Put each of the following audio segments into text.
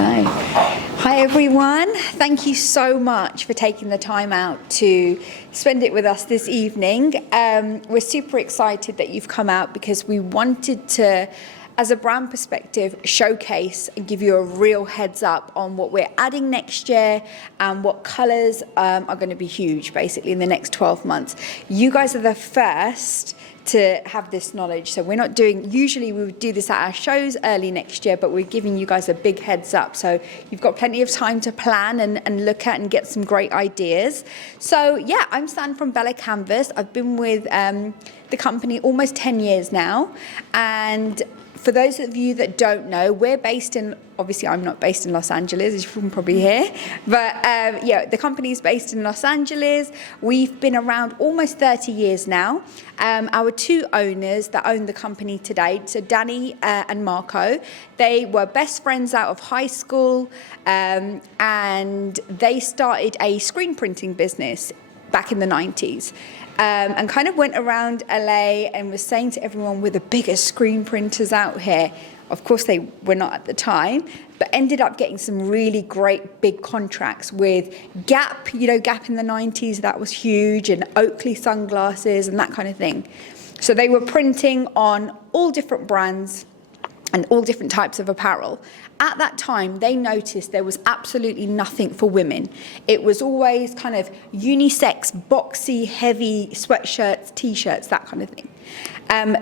go. Hi everyone, thank you so much for taking the time out to spend it with us this evening. We're super excited that you've come out because we wanted to, as a brand perspective, showcase and give you a real heads up on what we're adding next year and what colours are going to be huge basically in the next 12 months. You guys are the first to have this knowledge. So we're not doing, usually we would do this at our shows early next year, but we're giving you guys a big heads up. So you've got plenty of time to plan and look at and get some great ideas. So yeah, I'm Stan from Bella+Canvas. I've been with the company almost 10 years now. And for those of you that don't know, we're based in, obviously I'm not based in Los Angeles, as you can probably hear, but yeah, the company is based in Los Angeles. We've been around almost 30 years now. Our two owners that own the company today, so Danny and Marco, they were best friends out of high school, and they started a screen printing business back in the 90s. And kind of went around LA and was saying to everyone, we're the biggest screen printers out here. Of course, they were not at the time, but ended up getting some really great big contracts with Gap, you know, Gap in the 90s, that was huge, and Oakley sunglasses and that kind of thing. So they were printing on all different brands and all different types of apparel. At that time, they noticed there was absolutely nothing for women. It was always kind of unisex, boxy, heavy sweatshirts, t-shirts, that kind of thing.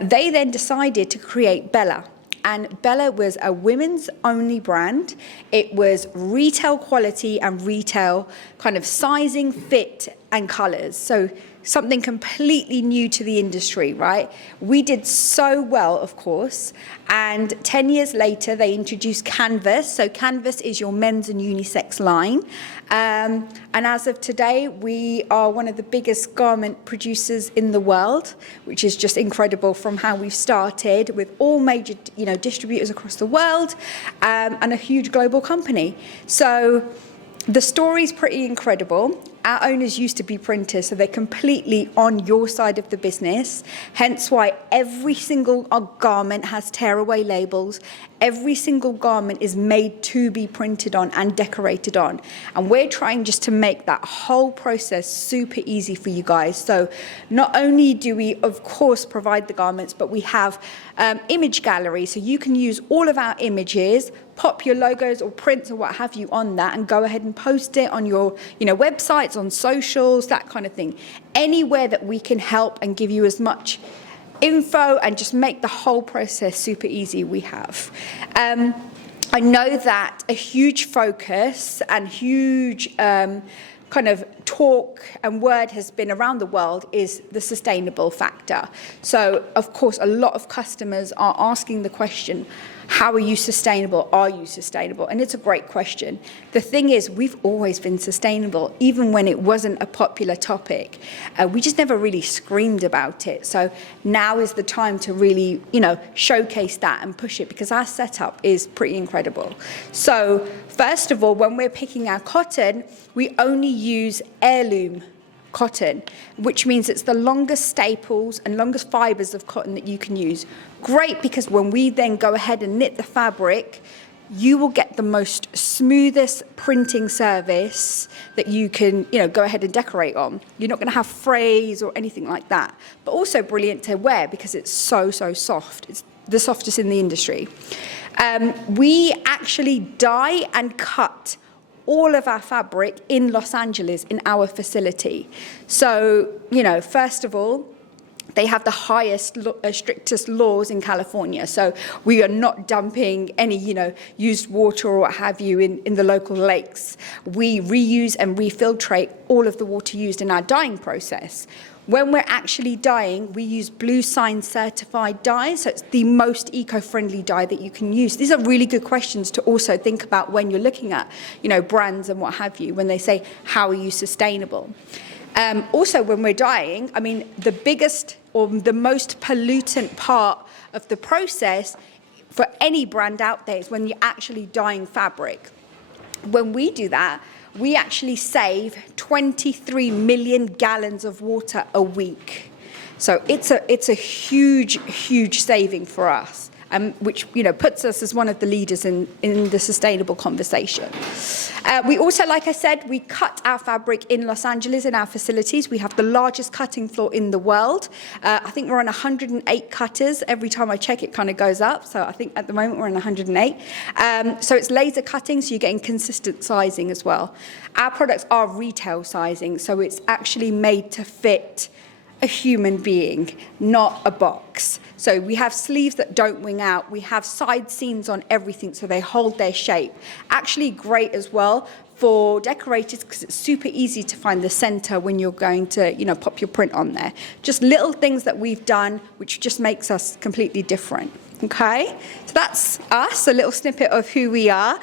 They then decided to create Bella. And Bella was a women's only brand. It was retail quality and retail kind of sizing, fit, and colors. So something completely new to the industry, right? We did so well, of course, and 10 years later, they introduced Canvas. So Canvas is your men's and unisex line. And as of today, we are one of the biggest garment producers in the world, which is just incredible from how we've started with all major, you know, distributors across the world, and a huge global company. So the story's pretty incredible. Our owners used to be printers, so they're completely on your side of the business, hence why every single garment has tearaway labels. Every single garment is made to be printed on and decorated on. And we're trying just to make that whole process super easy for you guys. So not only do we, of course, provide the garments, but we have image galleries, so you can use all of our images, pop your logos or prints or what have you on that and go ahead and post it on your, you know, websites, on socials, that kind of thing. Anywhere that we can help and give you as much info and just make the whole process super easy, we have. I know that a huge focus and huge kind of talk and word has been around the world is the sustainable factor. So, of course, a lot of customers are asking the question, how are you sustainable? Are you sustainable? And it's a great question. The thing is, we've always been sustainable, even when it wasn't a popular topic. We just never really screamed about it. So now is the time to really, you know, showcase that and push it, because our setup is pretty incredible. So first of all, when we're picking our cotton, we only use heirloom cotton, which means it's the longest staples and longest fibers of cotton that you can use. Great, because when we then go ahead and knit the fabric, you will get the most smoothest printing service that you can, you know, go ahead and decorate on. You're not going to have frays or anything like that. But also brilliant to wear because it's so soft. It's the softest in the industry. We actually dye and cut all of our fabric in Los Angeles in our facility. So, you know, first of all, they have the highest, strictest laws in California. So we are not dumping any, you know, used water or what have you in the local lakes. We reuse and refiltrate all of the water used in our dyeing process. When we're actually dyeing, we use Blue Sign certified dyes, so it's the most eco-friendly dye that you can use. These are really good questions to also think about when you're looking at, you know, brands and what have you, when they say, how are you sustainable? Also, when we're dyeing, I mean, the biggest or the most pollutant part of the process for any brand out there is when you're actually dyeing fabric. When we do that, we actually save 23 million gallons of water a week. So it's a huge saving for us. which puts us as one of the leaders in the sustainable conversation. We also, like I said, we cut our fabric in Los Angeles in our facilities. We have the largest cutting floor in the world. I think we're on 108 cutters. Every time I check, it kind of goes up. So I think at the moment we're on 108. So it's laser cutting, so you're getting consistent sizing as well. Our products are retail sizing, so it's actually made to fit a human being, not a box. So we have sleeves that don't wing out. We have side seams on everything so they hold their shape. Actually great as well for decorators because it's super easy to find the center when you're going to, pop your print on there. Just little things that we've done which just makes us completely different. Okay? So that's us, a little snippet of who we are.